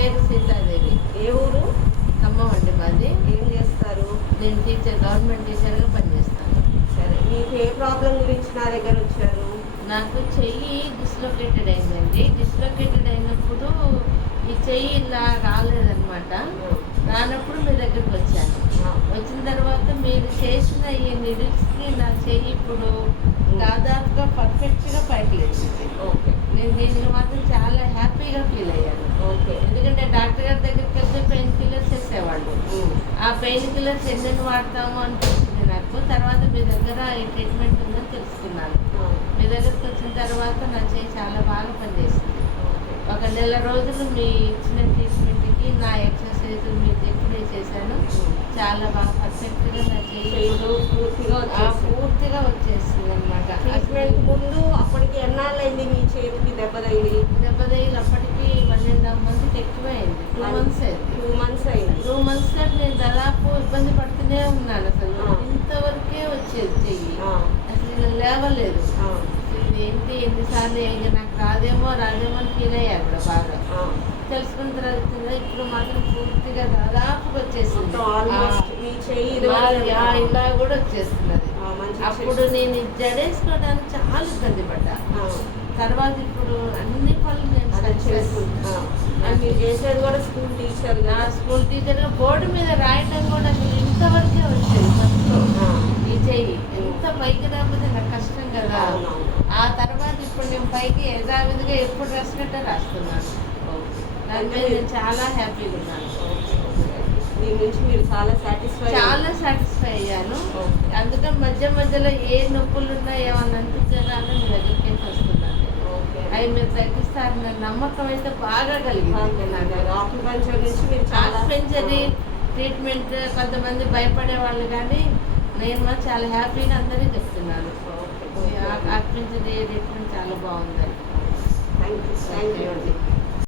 పేరు సీతాదేవి. ఏ ఊరు? ఖమ్మం అండి మాది. ఏం చేస్తారు? నేను గవర్నమెంట్ టీచర్గా పనిచేస్తాను. సరే, మీకు ఏ ప్రాబ్లం గురించి నా దగ్గర వచ్చారు? నాకు చెయ్యి డిస్లొకేటెడ్ అయిందండి. డిస్లొకేటెడ్ అయినప్పుడు ఈ చెయ్యి ఇలా రాలేదన్నమాట. రానప్పుడు మీ దగ్గరికి వచ్చాను. వచ్చిన తర్వాత మీరు చేసిన ఈ నిడిల్స్కి నా చెయ్యి ఇప్పుడు దాదాపుగా పర్ఫెక్ట్గా పైకి లేచింది. ఓకే. నేను దీనికి మాత్రం చాలా హ్యాపీగా ఫీల్ అయ్యాను. ఓకే. ఎందుకంటే డాక్టర్ గారి దగ్గరికి వెళ్తే పెయిన్ కిల్లర్స్ వేసేవాళ్ళు. ఆ పెయిన్ కిల్లర్స్ ఎన్నెన్ని వాడతాము అనిపించింది నాకు. తర్వాత మీ దగ్గర ఈ ట్రీట్మెంట్ ఉందని తెలుసుకున్నాను. మీ దగ్గరికి వచ్చిన తర్వాత నా చెయ్యి చాలా బాగా పనిచేసింది. ఒక నెల రోజులు మీ ఇచ్చిన ట్రీట్మెంట్కి నా ఎక్సర్సైజ్ మీరు ఎప్పుడే చేశాను. చాలా బాగా పర్ఫెక్ట్గా నా చెయ్యి పూర్తిగా వచ్చేస్తుంది అనమాట. ట్రీట్మెంట్ ముందు అప్పటికి ఎన్నాళ్ళైంది మీ చేతికి దెబ్బ తగిలి? అప్పటికి 1.5 months ఎక్కువే అయింది. 2 months అయింది. 2 months అయింది. 2 months దాకా నేను దాదాపు ఇబ్బంది పడుతూనే ఉన్నాను. అసలు ఇంతవరకే వచ్చేది చెయ్యి, అసలు ఇలా లేవలేదు. ఏంటి ఎన్నిసార్లు నాకు రాదేమో అని ఫీల్ అయ్యాను కూడా బాగా. తెలుసుకున్న తర్వాత ఇప్పుడు మాత్రం పూర్తిగా దాదాపుగా వచ్చేసింది. ఇలా కూడా వచ్చేస్తున్నది. అప్పుడు నేను జడేసుకోవడానికి చాలా ఇబ్బంది పడ్డా. తర్వాత ఇప్పుడు అన్ని పనులు నేను మీరు చేసేది కూడా స్కూల్ టీచర్. స్కూల్ టీచర్గా బోర్డు మీద రాయటం కూడా అసలు ఇంతవరకే వచ్చేది. ఫస్ట్ ఈ చెయ్యి ఎంత పైకి రాకపోతే నాకు కష్టం కదా. ఆ తర్వాత ఇప్పుడు నేను పైకి యథావిధిగా ఎప్పుడు రాసినట్టే రాస్తున్నాను. దాని మీద నేను చాలా హ్యాపీగా ఉన్నాను. దీని నుంచి మీరు చాలా సాటిస్ఫై అయ్యాను. అందుకని మధ్యలో ఏ నొప్పులు ఉన్నా ఏమన్నా అనిపించారా అని మీ దగ్గరికి వస్తున్నాను. అవి మీరు తగ్గిస్తారన్న నమ్మకం అయితే బాగా కలిగింది నాకు. ఆక్యుపెంచరీ ట్రీట్మెంట్ కొంతమంది భయపడే వాళ్ళు, కానీ నేను చాలా హ్యాపీగా అందరికీ చెప్తున్నాను. ఆక్యుపెంచరీ ట్రీట్మెంట్ చాలా బాగుంది. థ్యాంక్ యూ అండి.